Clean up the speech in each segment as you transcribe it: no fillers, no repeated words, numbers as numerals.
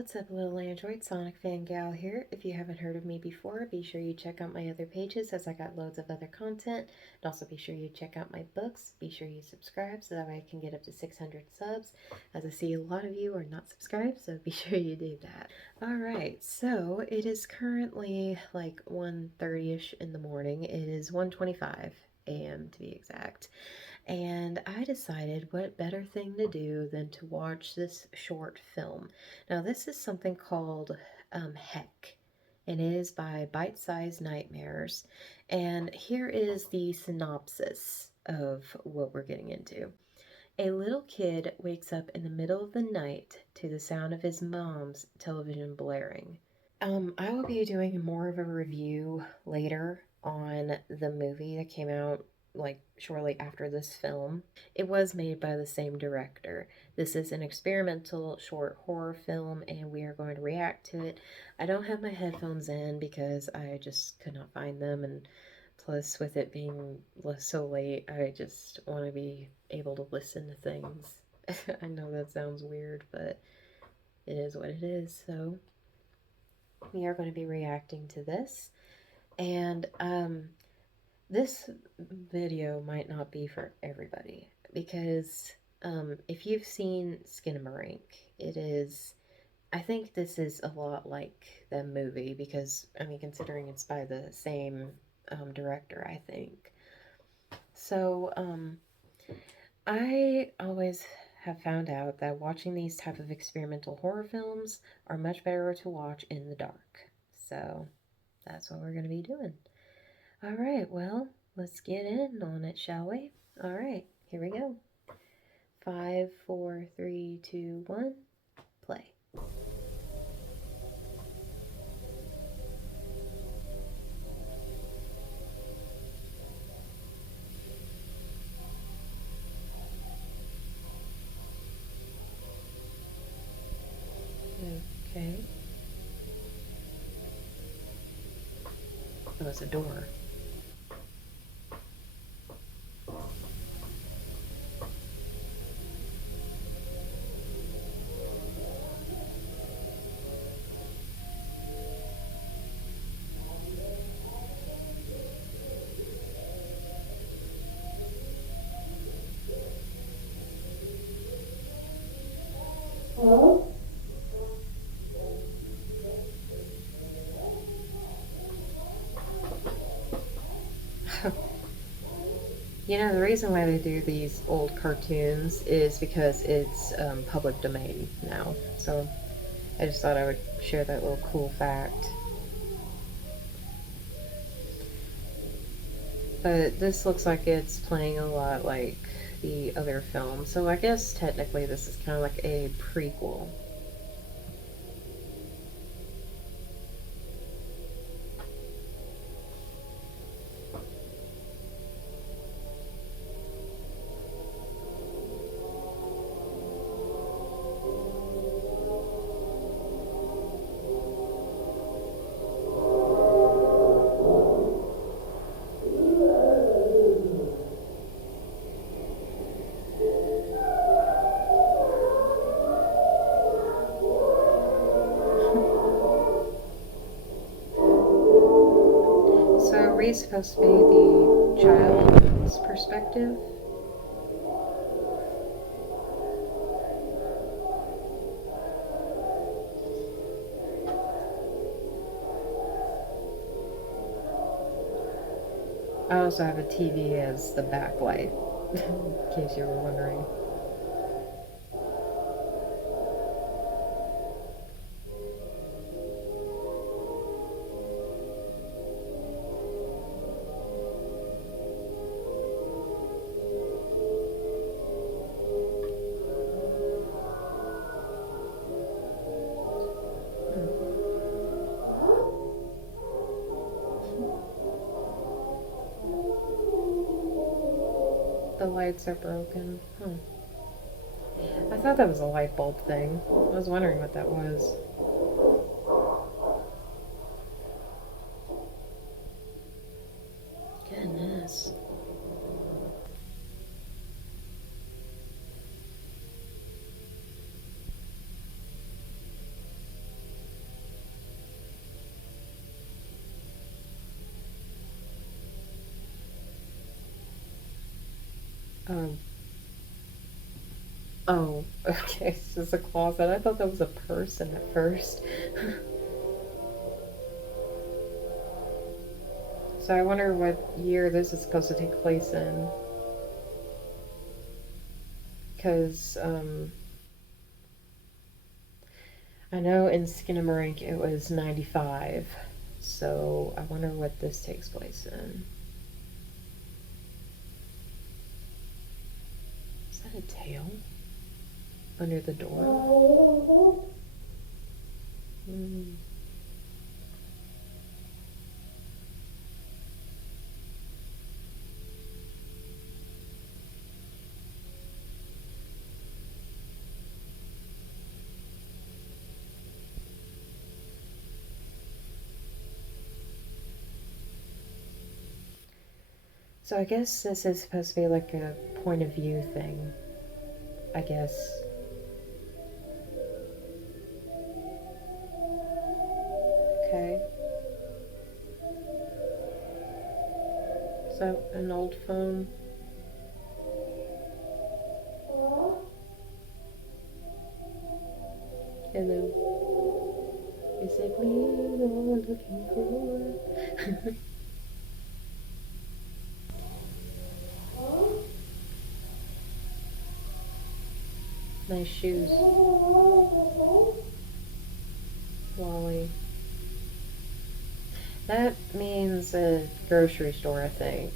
What's up, little android? SonicFanGal here. If you haven't heard of me before, be sure you check out my other pages as I got loads of other content. And also be sure you check out my books. Be sure you subscribe so that way I can get up to 600 subs, as I see a lot of you are not subscribed, so be sure you do that. Alright, so it is currently like 1:30ish in the morning. It is 1:25 a.m. to be exact. And I decided what better thing to do than to watch this short film. Now, this is something called Heck, and it is by Bite Size Nightmares. And here is the synopsis of what we're getting into. A little kid wakes up in the middle of the night to the sound of his mom's television blaring. I will be doing more of a review later on the movie that came out like shortly after this film. It was made by the same director. This is an experimental short horror film and we are going to react to it. I don't have my headphones in because I just could not find them, and plus with it being so late, I just want to be able to listen to things. I know that sounds weird, but it is what it is, so we are going to be reacting to this. And this video might not be for everybody because if you've seen Skinamarink, it is, I think this is a lot like the movie because, I mean, considering it's by the same director, I think. So, I always have found out that watching these type of experimental horror films are much better to watch in the dark. So, that's what we're going to be doing. All right, well, let's get in on it, shall we? All right, here we go. 5, 4, 3, 2, 1, play. Okay. Oh, it's a door. Hello? You know, the reason why they do these old cartoons is because it's public domain now. So I just thought I would share that little cool fact. But this looks like it's playing a lot like the other film. So I guess technically this is kind of like a prequel. So are we supposed to be the child's perspective? I also have a TV as the backlight, in case you were wondering. The lights are broken. Huh. I thought that was a light bulb thing. I was wondering what that was. Goodness. Um, oh, okay, it's just a closet. I thought that was a person at first. So I wonder what year this is supposed to take place in. Because, I know in Skinamarink it was 95. So I wonder what this takes place in. Is that a tail? Under the door? Mm. So I guess this is supposed to be like a point of view thing. I guess. Okay. So, an old phone. And then, is it me you're looking for? Nice shoes. Wally. That means a grocery store, I think.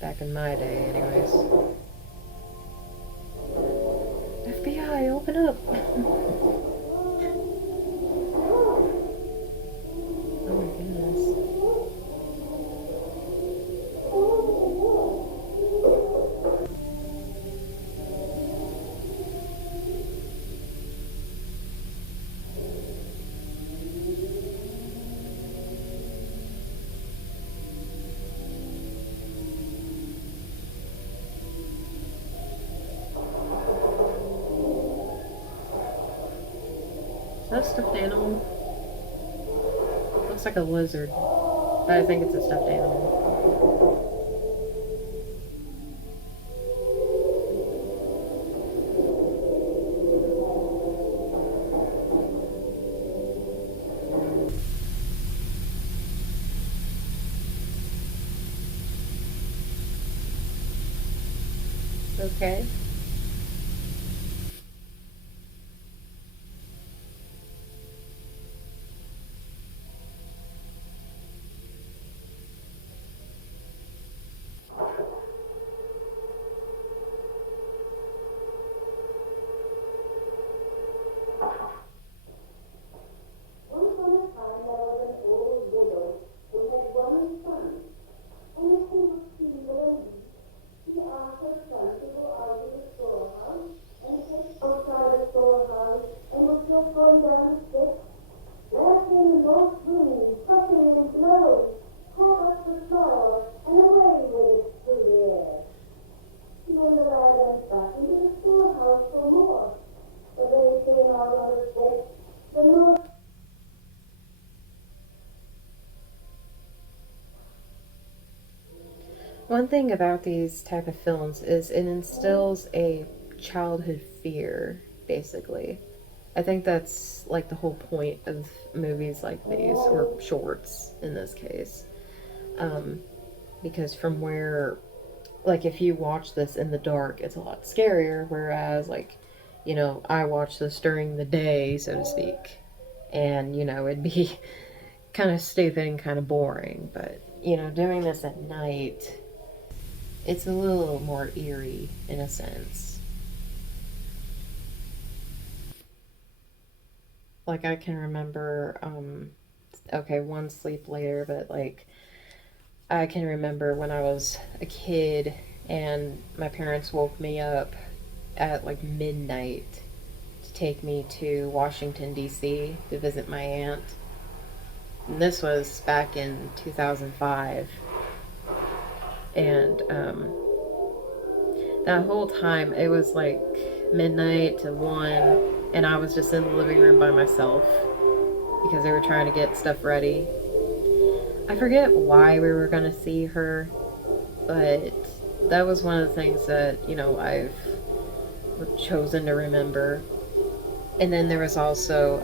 Back in my day, anyways. FBI, open up! Oh my goodness. Is that a stuffed animal? Looks like a lizard. But I think it's a stuffed animal. Okay. One thing about these type of films is it instills a childhood fear, basically. I think that's like the whole point of movies like these, or shorts in this case. Um, because from where, like, if you watch this in the dark, it's a lot scarier, whereas, like, I watch this during the day, so to speak, and, it'd be kind of stupid and kind of boring, but, doing this at night, it's a little more eerie in a sense. Like, I can remember, okay, one sleep later, but like, I can remember when I was a kid and my parents woke me up at like midnight to take me to Washington, D.C. to visit my aunt. And this was back in 2005. And that whole time, it was like midnight to 1, and I was just in the living room by myself because they were trying to get stuff ready. I forget why we were gonna see her, but that was one of the things that, you know, I've chosen to remember. And then there was also,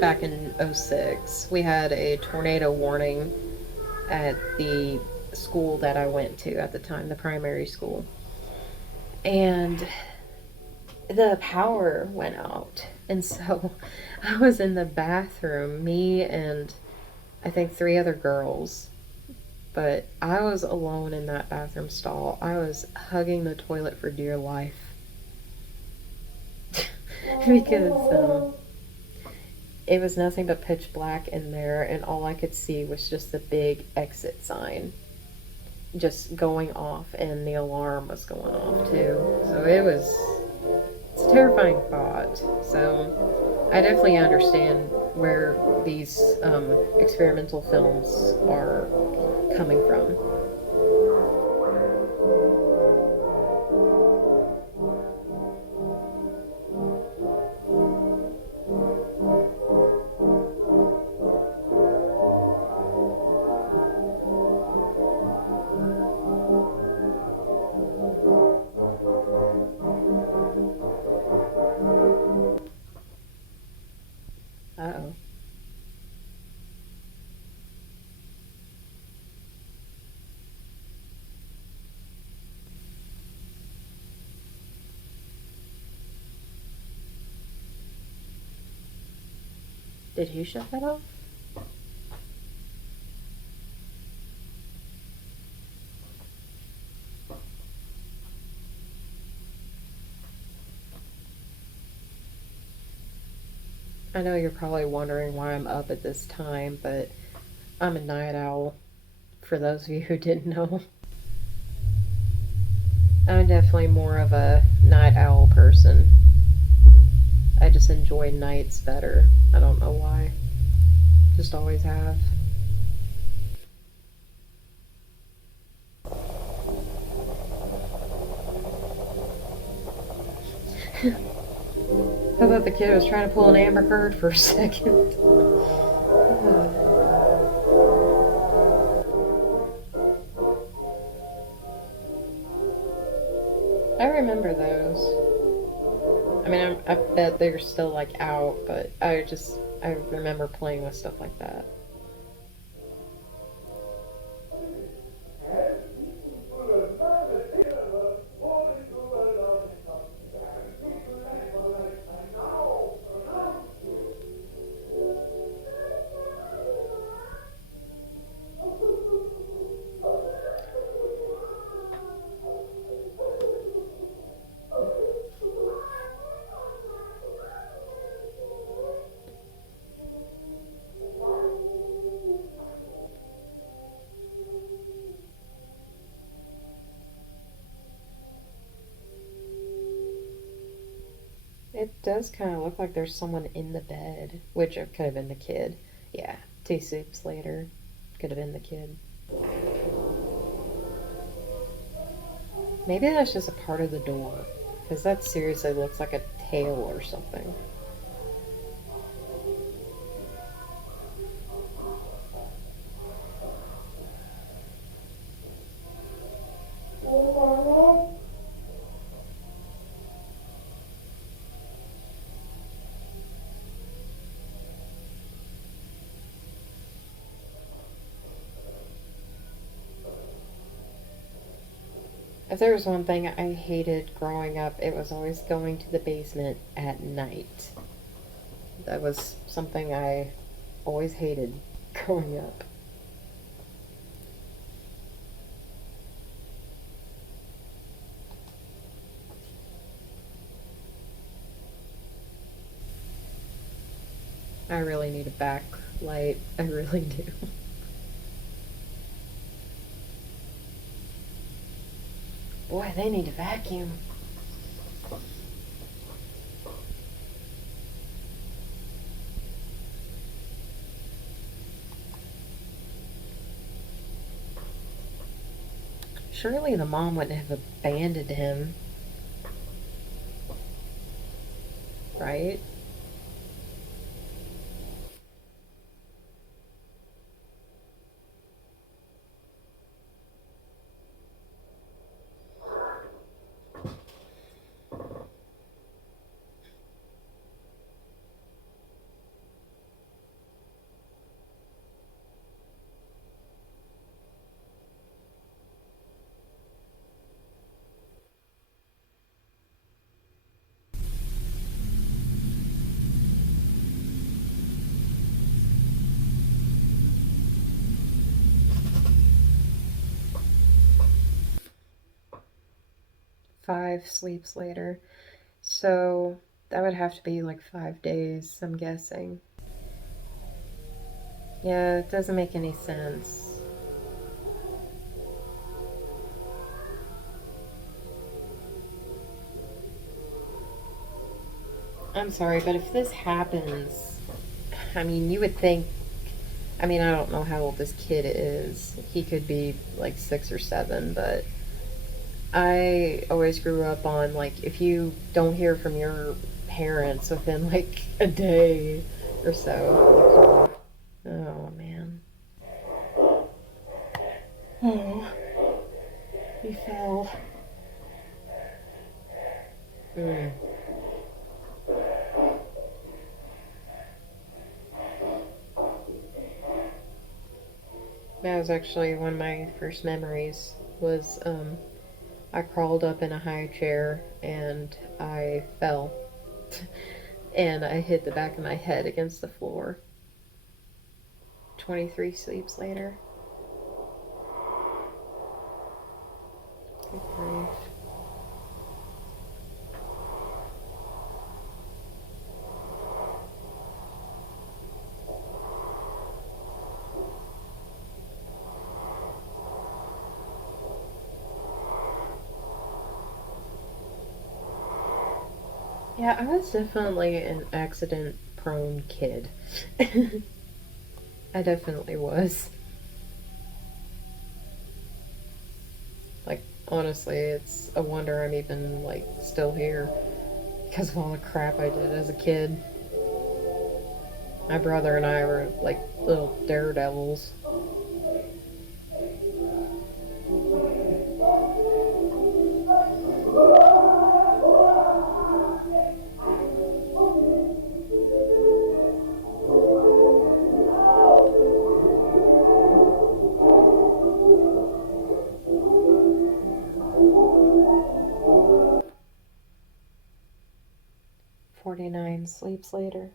back in '06, we had a tornado warning at the school that I went to at the time, the primary school. And the power went out. And so I was in the bathroom, me and I think 3 other girls, but I was alone in that bathroom stall. I was hugging the toilet for dear life. Because it was nothing but pitch black in there, and all I could see was just the big exit sign just going off, and the alarm was going off too. So it's a terrifying thought. So I definitely understand where these experimental films are coming from. Uh-oh. Did you shut that off? I know you're probably wondering why I'm up at this time, but I'm a night owl, for those of you who didn't know. I'm definitely more of a night owl person. I just enjoy nights better. I don't know why. Just always have. I thought the kid was trying to pull an Amber Heard for a second. I remember those. I mean, I bet they're still like out, but I remember playing with stuff like that. It does kind of look like there's someone in the bed, which it could have been the kid. Yeah, 2 soups later, could have been the kid. Maybe that's just a part of the door, because that seriously looks like a tail or something. If there was one thing I hated growing up, it was always going to the basement at night. That was something I always hated growing up. I really need a backlight. I really do. Boy, they need to vacuum. Surely the mom wouldn't have abandoned him, right? 5 sleeps later. So that would have to be like 5 days, I'm guessing. Yeah, it doesn't make any sense. I'm sorry, but if this happens, I mean, you would think. I mean, I don't know how old this kid is. He could be like 6 or 7, but I always grew up on like if you don't hear from your parents within like a day or so. Oh man. Oh, he fell. Mm. That was actually one of my first memories. Was I crawled up in a high chair and I fell, and I hit the back of my head against the floor. 23 sleeps later. Good grief. Yeah, I was definitely an accident prone kid. I definitely was. Like, honestly, it's a wonder I'm even, like, still here. Because of all the crap I did as a kid. My brother and I were, like, little daredevils. "49 sleeps later."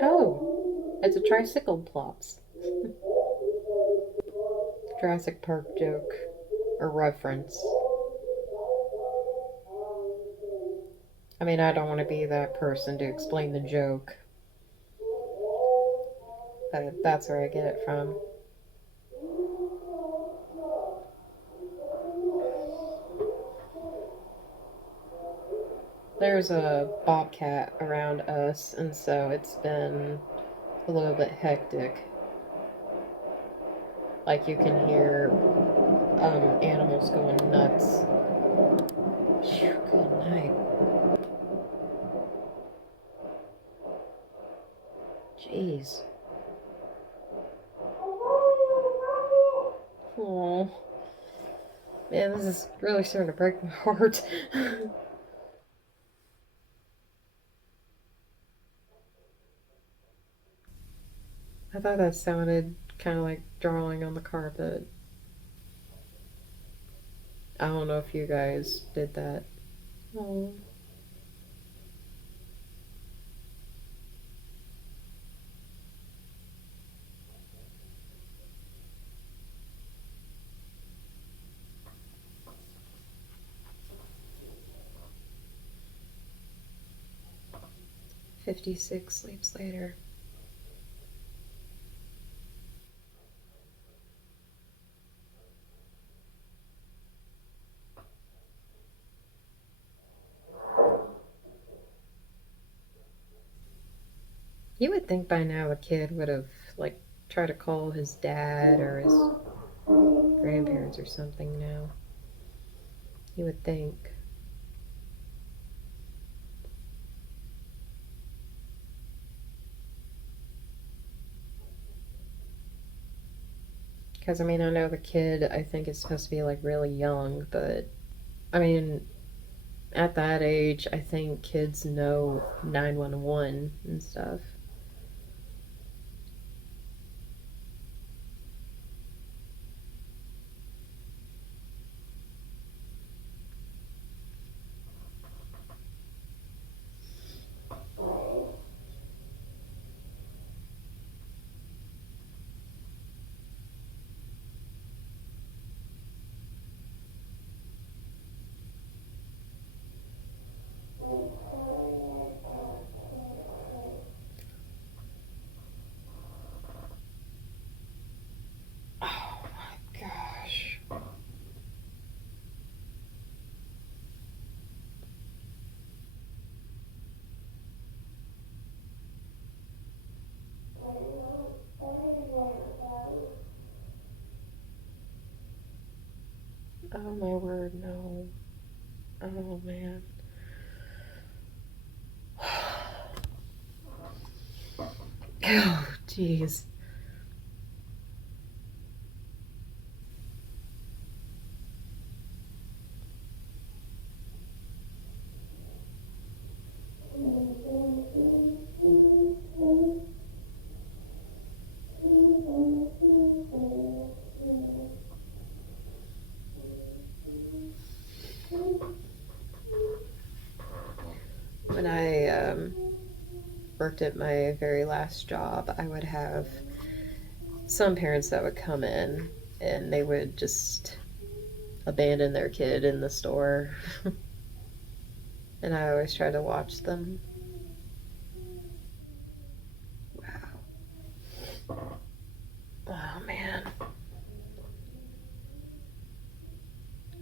Oh, it's a tricycle plops. Jurassic Park joke. Or reference. I mean, I don't want to be that person to explain the joke. But that's where I get it from. There's a bobcat around us, and so it's been a little bit hectic. Like you can hear animals going nuts. Phew, good night. Jeez. Oh, man, this is really starting to break my heart. I thought that sounded kind of like drawing on the carpet. I don't know if you guys did that. Oh. 56 sleeps later. think by now the kid would have, like, tried to call his dad or his grandparents or something now. You would think. Because, I mean, I know the kid, I think, is supposed to be, like, really young, but, I mean, at that age, I think kids know 911 and stuff. Oh my gosh. Oh my word, no. Oh man. Oh, jeez. When I worked at my very last job, I would have some parents that would come in and they would just abandon their kid in the store. And I always try to watch them. Wow. Oh man.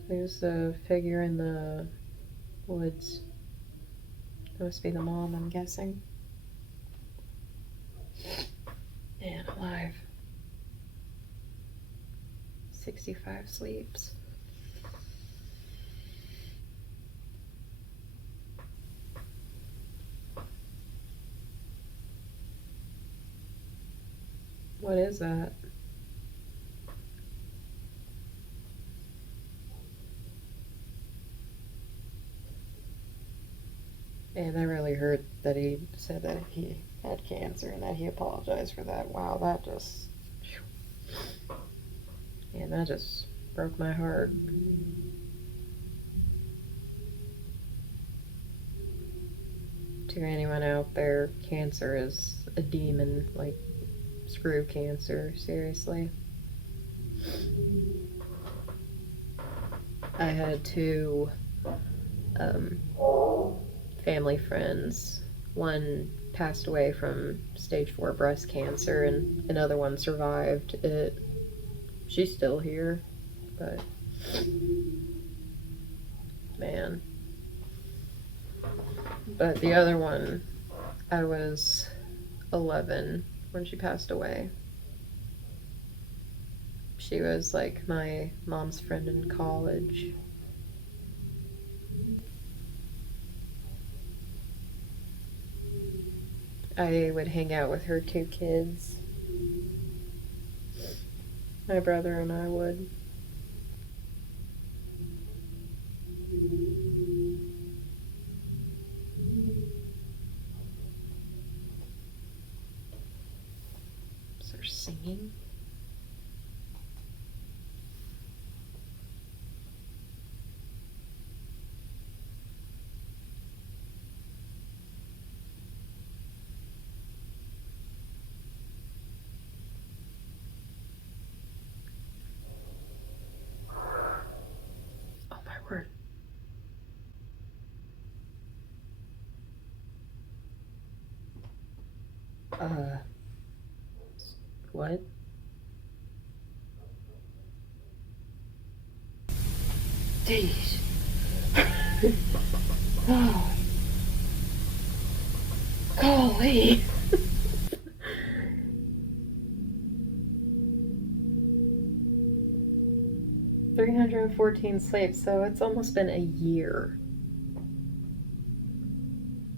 There's a figure in the woods. That must be the mom, I'm guessing. Man alive. 65 sleeps. What is that? Man, that really hurt that he said that he had cancer and that he apologized for that. Wow, that just... Man, that just broke my heart. To anyone out there, cancer is a demon. Like, screw cancer, seriously. I had two family friends. One passed away from stage 4 breast cancer, and another one survived it. She's still here, but man. But the other one, I was 11 when she passed away. She was like my mom's friend in college. I would hang out with her 2 kids. My brother and I would. Is there singing? Oh my word. What? Jeez. Oh. Golly. 314 sleeps, so it's almost been a year.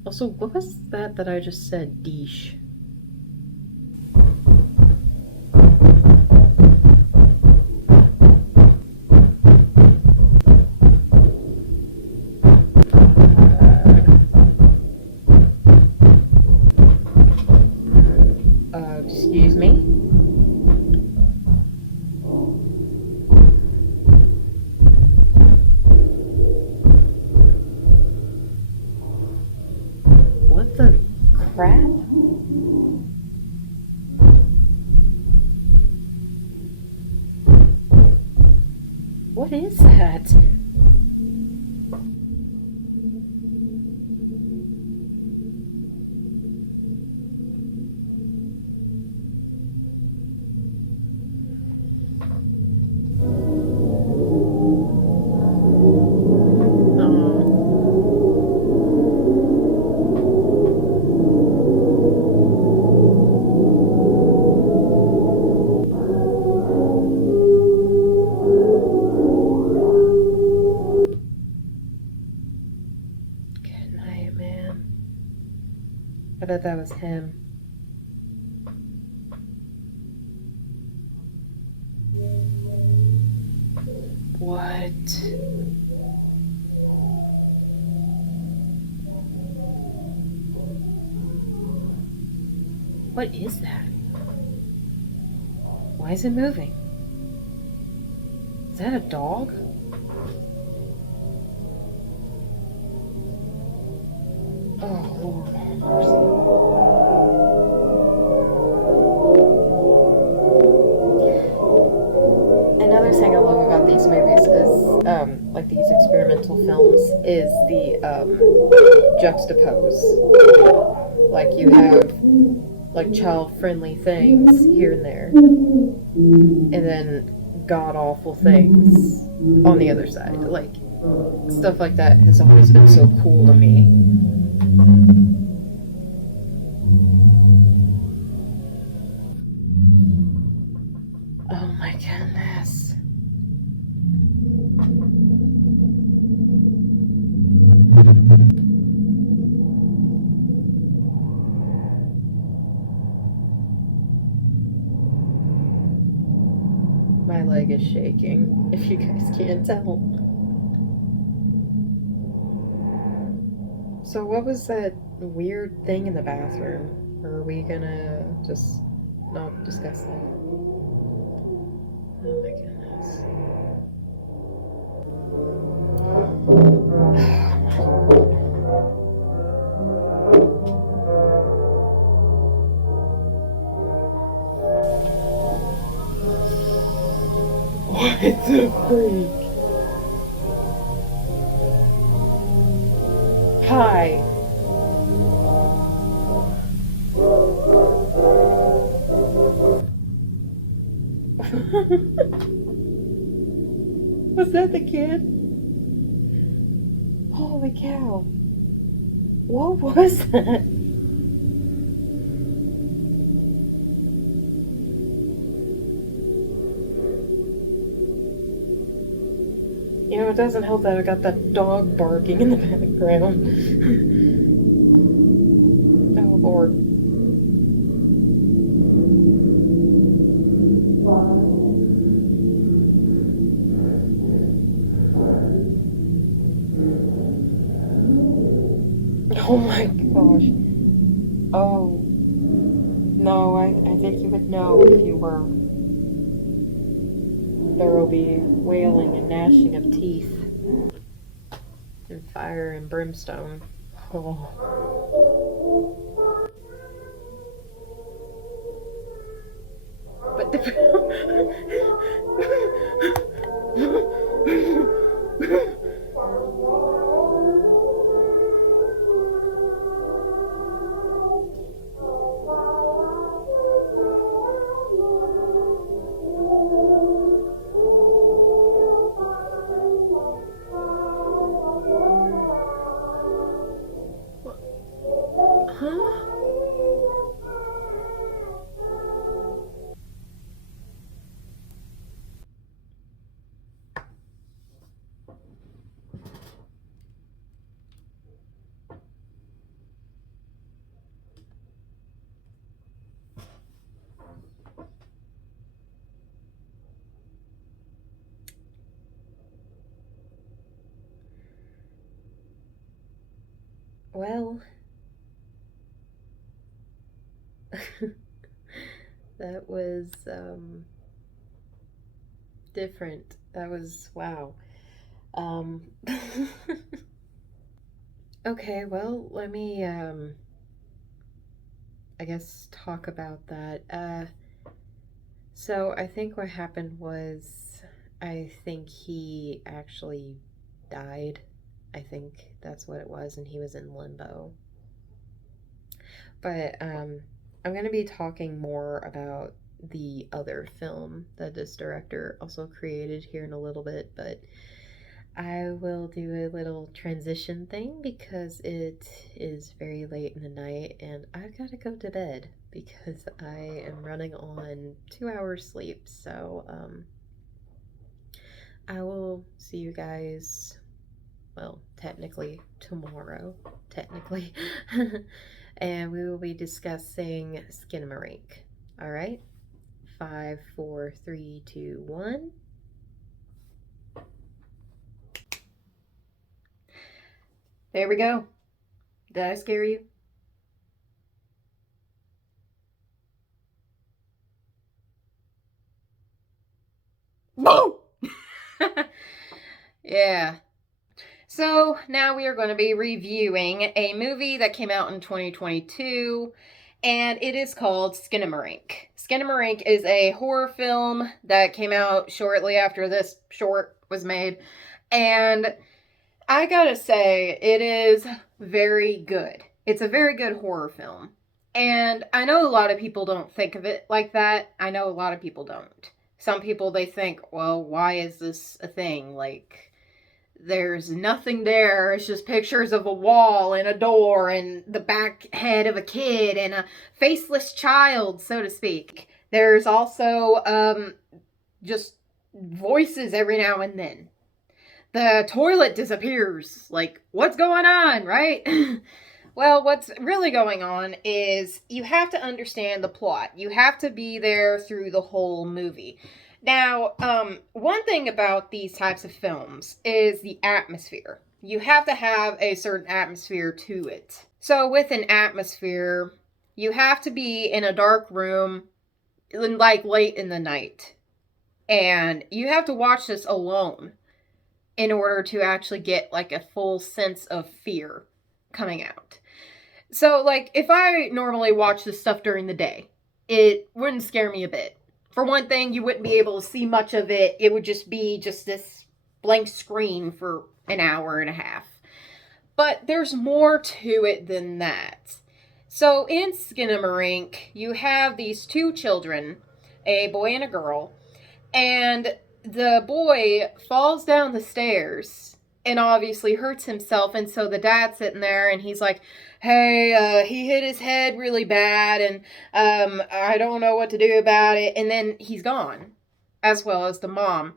Also, what was that I just said? Deesh. Excuse me? What the crap? What is that? Good night, man. I bet that was him. What? What is that? Why is it moving? Is that a dog? Oh, Lord have mercy. Another thing I love about these movies is, like these experimental films, is the, juxtapose. Like, you have, like, child-friendly things here and there, and then god-awful things on the other side. Like, stuff like that has always been so cool to me. Oh my goodness. My leg is shaking, if you guys can't tell. So what was that weird thing in the bathroom? Or are we gonna just not discuss that? Oh my goodness. What the freak? Hi. Was that the kid? Holy cow. What was that? You know, it doesn't help that I got that dog barking in the background. Oh, Lord. Oh my gosh. Oh. No, I think you would know if you were. There will be wailing and gnashing of teeth. And fire and brimstone. Oh. But the... Huh? Well, that was different. That was wow. Um, okay, well, let me I guess talk about that. So I think what happened was I think he actually died. I think that's what it was, and he was in limbo. But I'm going to be talking more about the other film that this director also created here in a little bit, but I will do a little transition thing because it is very late in the night and I've got to go to bed because I am running on 2 hours sleep. So I will see you guys, well, technically tomorrow, technically. And we will be discussing Skinamarink. All right? 5, 4, 3, 2, 1. There we go. Did I scare you? Boom! Yeah. So now we are going to be reviewing a movie that came out in 2022, and it is called Skinamarink. Skinamarink is a horror film that came out shortly after this short was made, and I gotta say, it is very good. It's a very good horror film. And I know a lot of people don't think of it like that. I know a lot of people don't. Some people, they think, well, why is this a thing? Like, there's nothing there. It's just pictures of a wall and a door and the back head of a kid and a faceless child, so to speak. There's also just voices every now and then. The toilet disappears. Like, what's going on, right? Well, what's really going on is you have to understand the plot. You have to be there through the whole movie. Now, one thing about these types of films is the atmosphere. You have to have a certain atmosphere to it. So, with an atmosphere, you have to be in a dark room, like late in the night. And you have to watch this alone in order to actually get like a full sense of fear coming out. So, like, if I normally watch this stuff during the day, it wouldn't scare me a bit. For one thing, you wouldn't be able to see much of it. It would just be just this blank screen for an hour and a half. But there's more to it than that. So, in Skinamarink, you have these two children, a boy and a girl, and the boy falls down the stairs and obviously hurts himself. And so the dad's sitting there and he's like, hey, he hit his head really bad and I don't know what to do about it. And then he's gone, as well as the mom.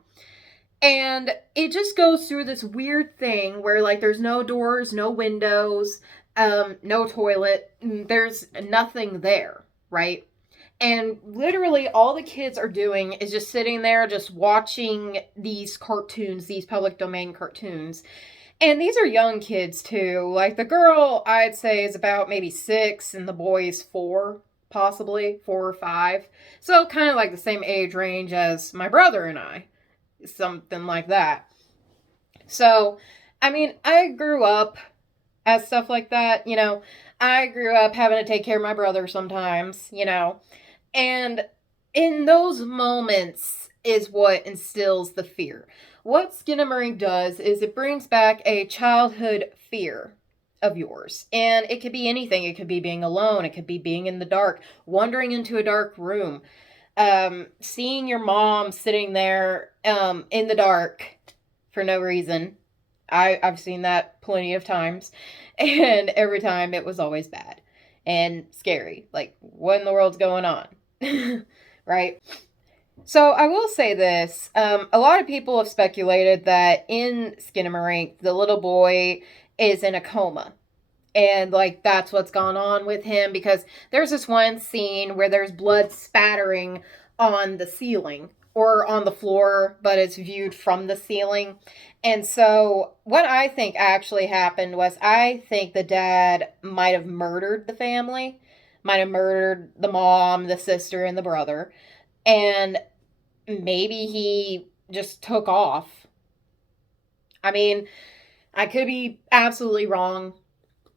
And it just goes through this weird thing where, like, there's no doors, no windows, no toilet, there's nothing there, right? And literally all the kids are doing is just sitting there just watching these cartoons, these public domain cartoons. And these are young kids too. Like the girl, I'd say, is about maybe 6 and the boy is 4, possibly 4 or 5. So kind of like the same age range as my brother and I. Something like that. So, I mean, I grew up as stuff like that, you know. I grew up having to take care of my brother sometimes, you know. And in those moments is what instills the fear. What Skinamarink does is it brings back a childhood fear of yours. And it could be anything. It could be being alone. It could be being in the dark, wandering into a dark room, seeing your mom sitting there in the dark for no reason. I've seen that plenty of times. And every time it was always bad and scary. Like, what in the world's going on? Right? So I will say this. A lot of people have speculated that in Skinamarink, the little boy is in a coma. And, like, that's what's gone on with him because there's this one scene where there's blood spattering on the ceiling or on the floor, but it's viewed from the ceiling. And so, what I think actually happened was I think the dad might have murdered the family, might have murdered the mom, the sister, and the brother. And maybe he just took off. I mean, I could be absolutely wrong,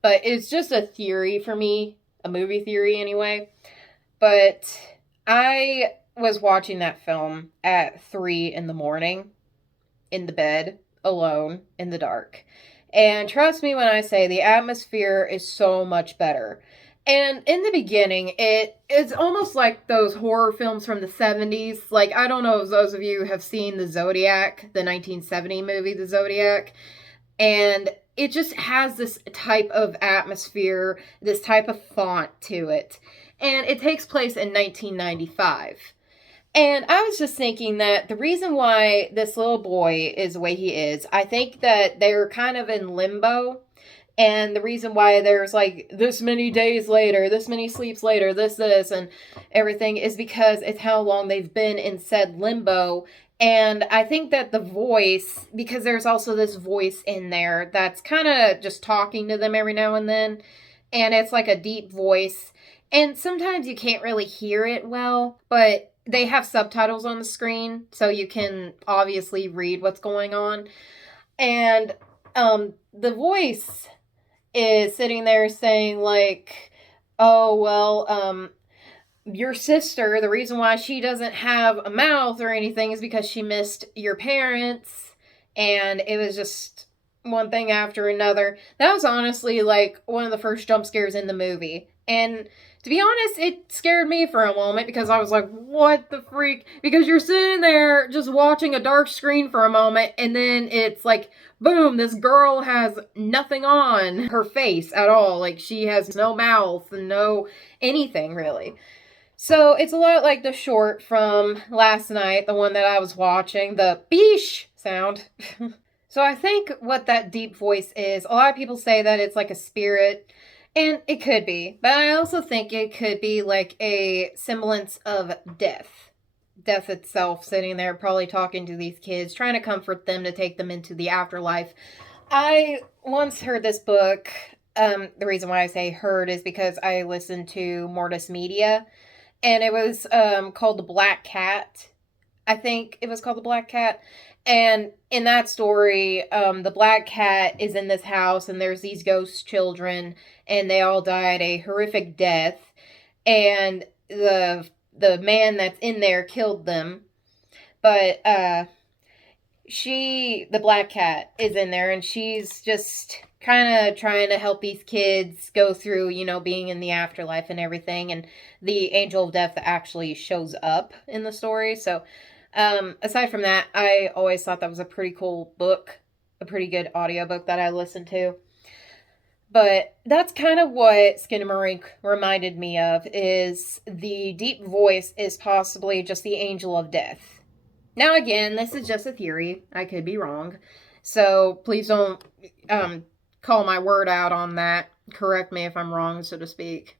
but it's just a theory for me, a movie theory anyway. But I was watching that film at 3 in the morning in the bed alone in the dark. And trust me when I say the atmosphere is so much better. And in the beginning, it's almost like those horror films from the 70s. Like, I don't know if those of you have seen The Zodiac, the 1970 movie, The Zodiac. And it just has this type of atmosphere, this type of font to it. And it takes place in 1995. And I was just thinking that the reason why this little boy is the way he is, I think that they're kind of in limbo. And the reason why there's like this many days later, this many sleeps later, this, and everything is because it's how long they've been in said limbo. And I think that the voice, because there's also this voice in there that's kind of just talking to them every now and then. And it's like a deep voice. And sometimes you can't really hear it well, but they have subtitles on the screen, so you can obviously read what's going on. And the voice is sitting there saying, like, oh, well, your sister, the reason why she doesn't have a mouth or anything is because she missed your parents. And it was just one thing after another. That was honestly like one of the first jump scares in the movie. And to be honest, it scared me for a moment because I was like, what the freak? Because you're sitting there just watching a dark screen for a moment, and then it's like, boom, this girl has nothing on her face at all. Like, she has no mouth and no anything, really. So it's a lot like the short from last night, the one that I was watching, the beesh sound. So I think what that deep voice is, a lot of people say that it's like a spirit. And it could be, but I also think it could be like a semblance of death. Death itself, sitting there probably talking to these kids, trying to comfort them to take them into the afterlife. I once heard this book. The reason why I say heard is because I listened to Mortis Media, and it was called The Black Cat. I think it was called The Black Cat. And in that story, the black cat is in this house, and there's these ghost children, and they all died a horrific death. And the man that's in there killed them. But the black cat, is in there, and she's just kind of trying to help these kids go through, being in the afterlife and everything. And the angel of death actually shows up in the story. So aside from that, I always thought that was a pretty cool book, a pretty good audiobook that I listened to. But that's kind of what Skinamarink reminded me of, is the deep voice is possibly just the angel of death. Now again, this is just a theory. I could be wrong. So please don't call my word out on that. Correct me if I'm wrong, so to speak.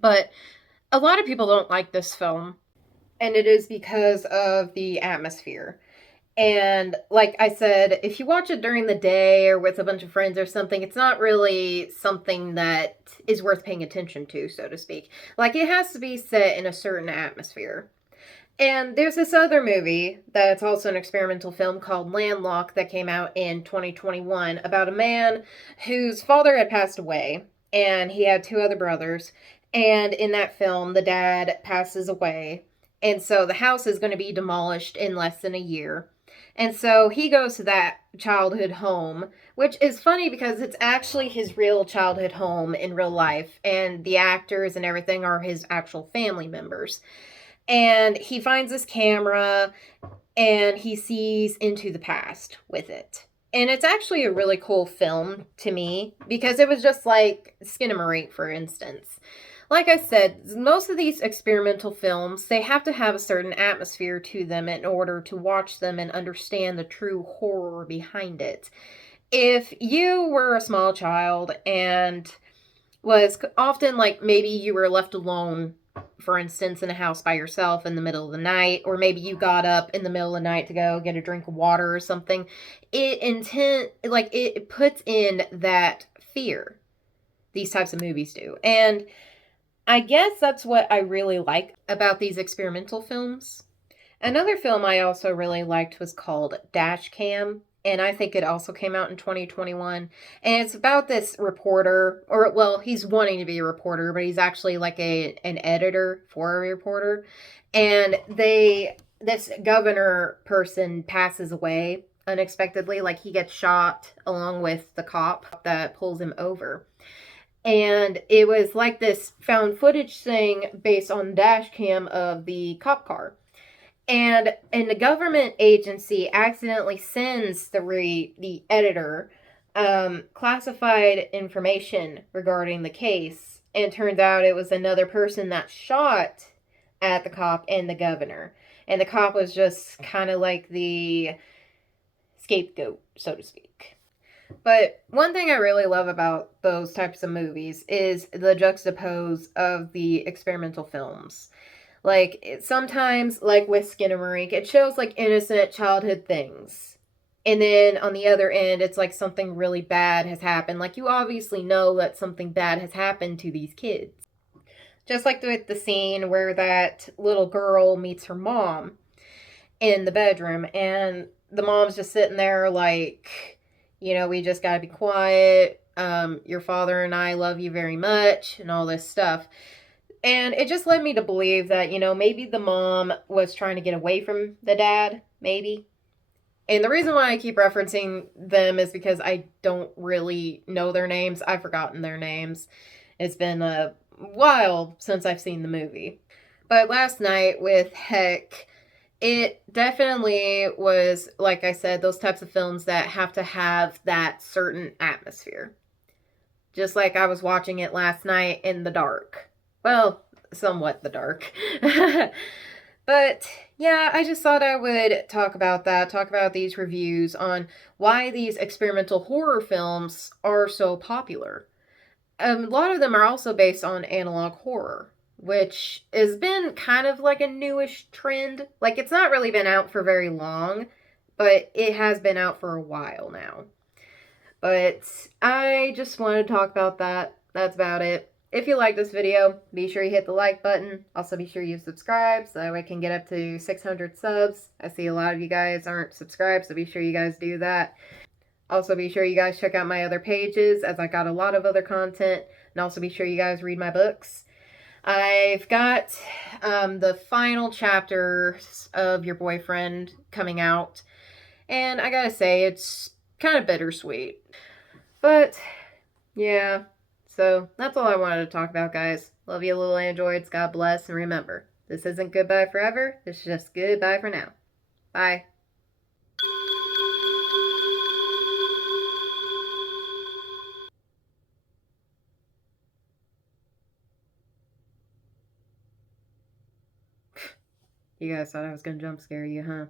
But a lot of people don't like this film. And it is because of the atmosphere. And like I said, if you watch it during the day or with a bunch of friends or something, it's not really something that is worth paying attention to, so to speak. Like, it has to be set in a certain atmosphere. And there's this other movie that's also an experimental film called Landlocked that came out in 2021 about a man whose father had passed away, and he had two other brothers. And in that film, the dad passes away. And so the house is going to be demolished in less than a year. And so he goes to that childhood home, which is funny because it's actually his real childhood home in real life. And the actors and everything are his actual family members. And he finds this camera and he sees into the past with it. And it's actually a really cool film to me because it was just like Skinamarink, for instance. Like I said, most of these experimental films, they have to have a certain atmosphere to them in order to watch them and understand the true horror behind it. If you were a small child and was often like maybe you were left alone for instance, in a house by yourself in the middle of the night, or maybe you got up in the middle of the night to go get a drink of water or something, it puts in that fear. These types of movies do. And I guess that's what I really like about these experimental films. Another film I also really liked was called Dashcam, and I think it also came out in 2021. And it's about this reporter, or well, he's wanting to be a reporter, but he's actually like an editor for a reporter. And this governor person passes away unexpectedly, like he gets shot along with the cop that pulls him over. And it was like this found footage thing based on dash cam of the cop car. And the government agency accidentally sends the editor classified information regarding the case, and turns out it was another person that shot at the cop and the governor. And the cop was just kind of like the scapegoat, so to speak. But one thing I really love about those types of movies is the juxtapose of the experimental films. Like, sometimes, like with Skinamarink, it shows like innocent childhood things. And then on the other end, it's like something really bad has happened. Like, you obviously know that something bad has happened to these kids. Just like with the scene where that little girl meets her mom in the bedroom, and the mom's just sitting there like, we just gotta be quiet. Your father and I love you very much, and all this stuff. And it just led me to believe that, maybe the mom was trying to get away from the dad, maybe. And the reason why I keep referencing them is because I don't really know their names. I've forgotten their names. It's been a while since I've seen the movie. But last night with Heck, it definitely was, like I said, those types of films that have to have that certain atmosphere. Just like I was watching it last night in the dark. Well, somewhat the dark. But yeah, I just thought I would talk about that, talk about these reviews on why these experimental horror films are so popular. A lot of them are also based on analog horror, which has been kind of like a newish trend. Like, it's not really been out for very long, but it has been out for a while now. But I just wanted to talk about that. That's about it. If you like this video, be sure you hit the like button. Also, be sure you subscribe so that I can get up to 600 subs. I see a lot of you guys aren't subscribed, so be sure you guys do that. Also, be sure you guys check out my other pages, as I got a lot of other content. And also be sure you guys read my books. I've got the final chapters of Your Boyfriend coming out. And I gotta say, it's kind of bittersweet. But, yeah. So, that's all I wanted to talk about, guys. Love you, little androids. God bless. And remember, this isn't goodbye forever. It's just goodbye for now. Bye. You guys thought I was gonna jump scare you, huh?